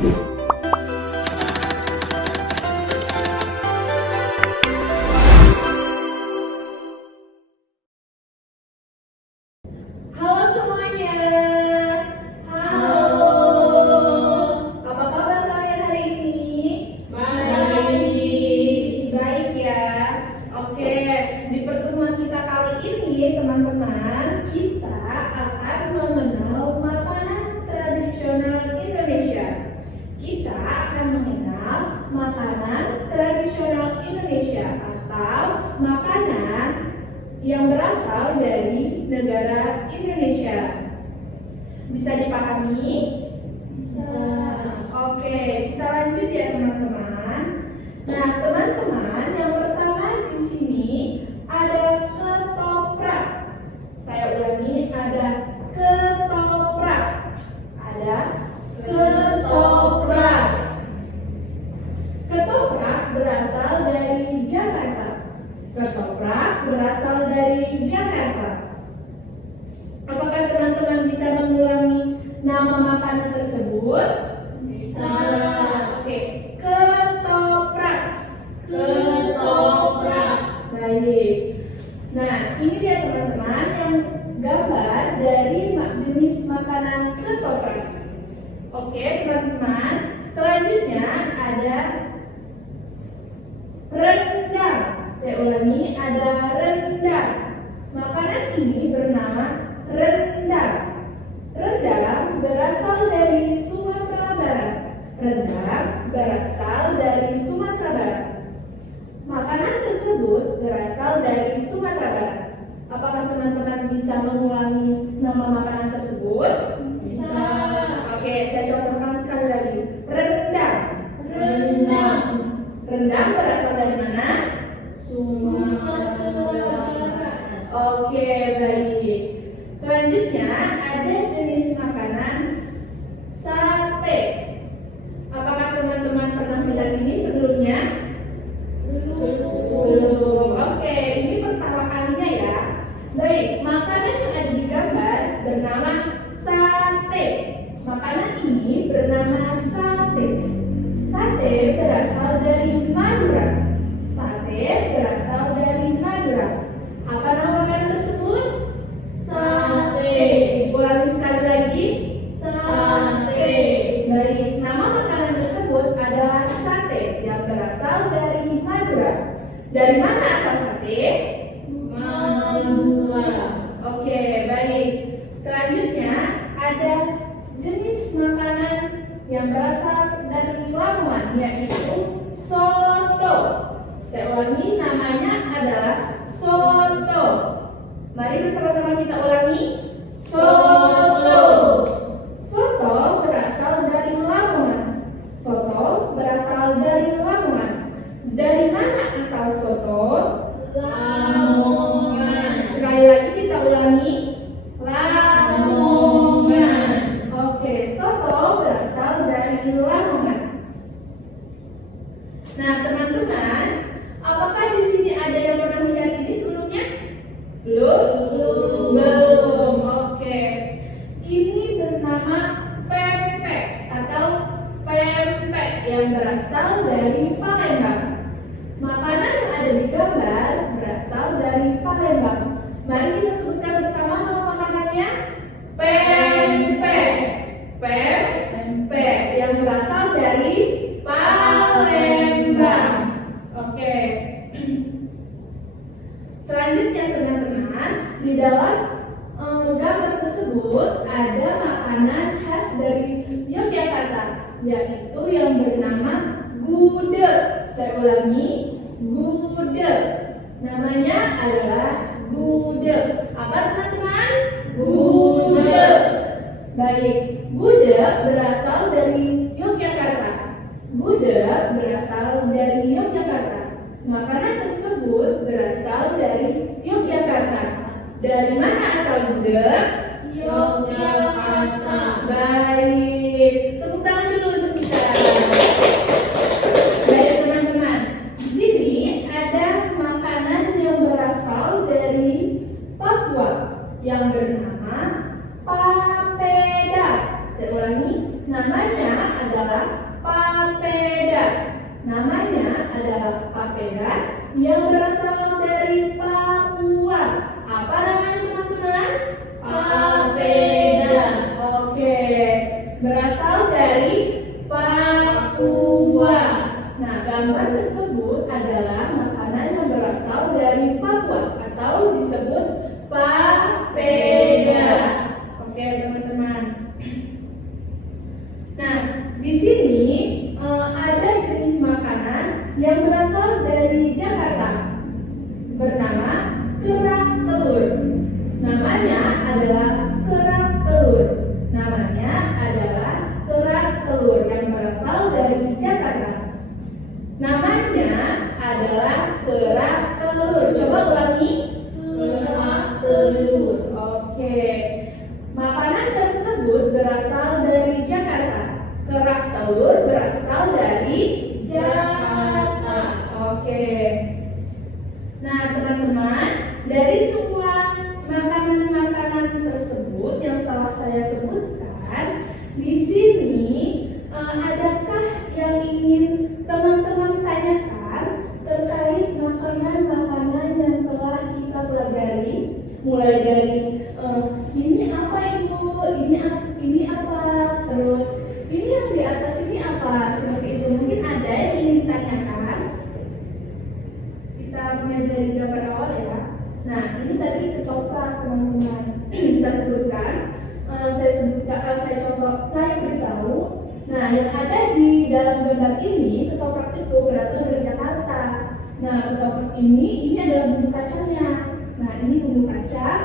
Halo semuanya. Halo. Apa kabar kalian hari ini? Baik. Baik ya. Oke, di pertemuan kita kali ini teman-teman, kita akan mengenal makanan tradisional Indonesia. Kita akan mengenal makanan tradisional Indonesia atau makanan yang berasal dari negara Indonesia. Bisa dipahami? Bisa. Oke, kita lanjut ya teman-teman. Nah, teman-teman, yang pertama di sini ada ketoprak. Saya ulangi, ada ketoprak. Ada ketoprak. Ketoprak berasal dari Jakarta. Ketoprak berasal dari Jakarta. Apakah teman-teman bisa mengulangi nama makanan tersebut? Bisa. Oke, ketoprak. Ketoprak. Baik. Nah, ini dia teman-teman yang gambar dari jenis makanan ketoprak. Oke, teman-teman. Selanjutnya ada rendang. Saya ulangi, ada rendang. Makanan ini bernama rendang. Rendang berasal dari Sumatera Barat. Rendang berasal dari Sumatera Barat. Makanan tersebut berasal dari Sumatera Barat. Apakah teman-teman bisa mengulangi nama makanan tersebut? Bisa. Oke, saya contohkan sekali lagi. Rendang. Rendang. Rendang berasal dari mana? Sumatera Barat. Oke, baik. Selanjutnya ada jenis makanan sate. Apakah teman-teman pernah melihat ini sebelumnya? Belum. Oke, ini pertama kalinya ya. Baik, makanan yang ada di gambar bernama sate. Makanan ini bernama sate. Sate berasal dari Madura. Sate berasal dari Madura. Apa nama makanan tersebut? Sate. Ulangi sekali lagi. Sate. Baik, nama makanan tersebut adalah sate yang berasal dari Madura. Dari mana asal sate? Madura. Oke, baik. Selanjutnya ada jenis makanan yang berasal dari Lamongan, yaitu soto. Saya ulangi, namanya adalah soto. Mari bersama-sama kita ulangi. Soto. Soto berasal dari Lamongan. Soto berasal dari Lamongan. Dari mana asal soto? Lamongan. Sekali lagi kita ulangi. Lamongan. Oke, soto berasal dari Lamongan. Nah, teman-teman, apakah di sini ada yang pernah melihat ini sebelumnya? Belum. Oke. Ini bernama pempek atau pempek yang berasal dari Palembang. Makanan yang ada di gambar berasal dari Palembang. Mari kita sebutkan bersama nama makanannya. Pempek. Pempek yang berasal dari Palembang. Oke. Selanjutnya teman-teman, di dalam gambar tersebut ada makanan khas dari Yogyakarta, yaitu yang bernama gudeg. Saya ulangi, gudeg. Namanya adalah gudeg. Apa teman-teman? Gudeg. Baik, gudeg berasal dari Yogyakarta. Gudeg berasal dari Yogyakarta. Makanan tersebut berasal dari Yogyakarta. Dari mana asal gudeg? Yogyakarta. Baik, tepuk tangan dulu untuk kita. Baik teman-teman, di sini ada makanan yang berasal dari Papua yang bernama papeda. Saya ulangi, namanya adalah adalah papeda. Namanya adalah papeda yang berasal dari Papua. Apa namanya teman-teman? Papeda. Oke, berasal dari Papua. Nah, gambar tersebut adalah makanan yang berasal dari Papua atau disebut papeda. Oke, teman-teman. Nah, di sini ada jenis makanan yang berasal dari Jakarta bernama kerak telur. Namanya adalah kerak telur. Namanya adalah kerak telur yang berasal dari Jakarta. Namanya adalah kerak telur. Coba ulangi. Kerak telur. Oke. Makanan tersebut berasal dari Jakarta. Kerak telur berasal dari Jakarta. Oke. Nah, teman-teman, dari semua makanan-makanan tersebut yang telah saya sebutkan, di sini adakah yang ingin teman-teman tanyakan terkait makanan-makanan yang telah kita pelajari? Mulai dari ini apa ibu, ini apa, terus ini yang di atas ini apa, seperti itu. Mungkin ada yang ingin ditanyakan. Kita mulai dari gambar awal ya. Nah, ini tadi ketoprak teman-teman. Saya sebutkan, saya beritahu. Nah, yang ada di dalam gambar ini, ketoprak itu berasal dari Jakarta. Nah, ketoprak ini adalah bumbu kacangnya. Nah, ini bumbu kacang,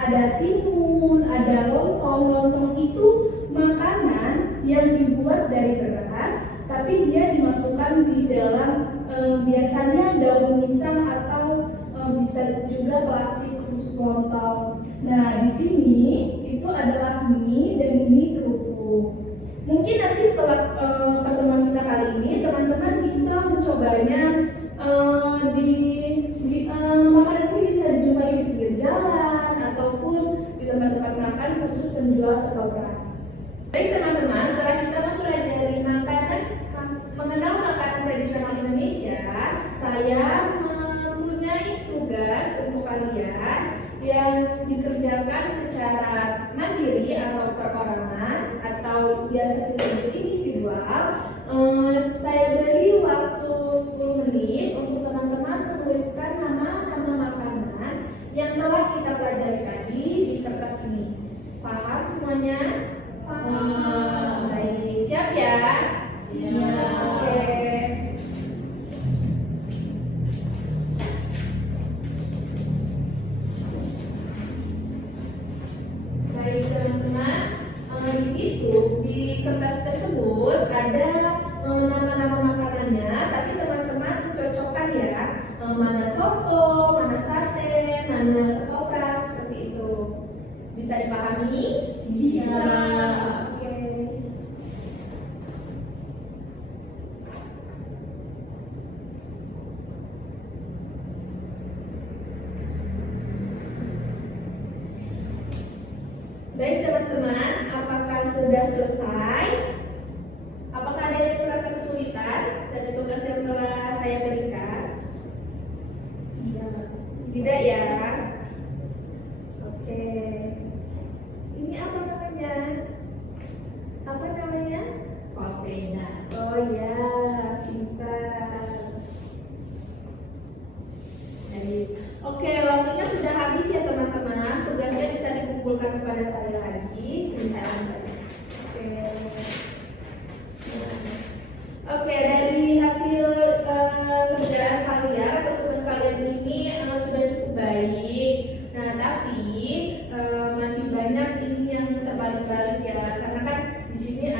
ada timun, ada lontong. Lontong itu makanan yang dibuat dari beras, tapi dia dimasukkan di dalam biasanya daun pisang atau bisa juga plastik khusus lontong. Nah, di sini itu adalah mie dan mie kerupuk. Mungkin nanti setelah pertemuan kita kali ini, teman-teman bisa mencobanya makanan ini bisa dijumpai di pinggir jalan ataupun di tempat-tempat makan khusus penjual ketoprak. Baik teman-teman, setelah kita mempelajari mengenal makanan tradisional Indonesia, saya mempunyai tugas untuk kalian yang dikerjakan secara mandiri atau perorangan atau biasa disebut individual. Saya beri waktu 10 menit untuk teman-teman menuliskan nama-nama makanan yang telah kita pelajari tadi di kertas ini. Paham semuanya? Baik, siap ya? Siap. Oke. Baik teman-teman, di situ di kertas tersebut ada nama-nama makanannya, tapi teman-teman cocokkan ya, mana soto, mana sate, mana ketoprak, seperti itu. Bisa dipahami? Bisa. Oke. Baik teman-teman, apakah sudah selesai? Apakah ada yang merasa kesulitan dari tugas yang telah saya berikan? Iya. Tidak ya? Oke. Ini apa namanya? Apa namanya? Papeda. Oh ya, pintar. Baik. Oke, waktunya sudah habis ya teman-teman. Tugasnya bisa dikumpulkan kepada saya lagi. Silakan saja. Oke, dari hasil kerjaan kalian atau tugas kalian ini sudah cukup baik. Nah, tapi masih banyak ini yang terbalik-balik ya, karena kan di sini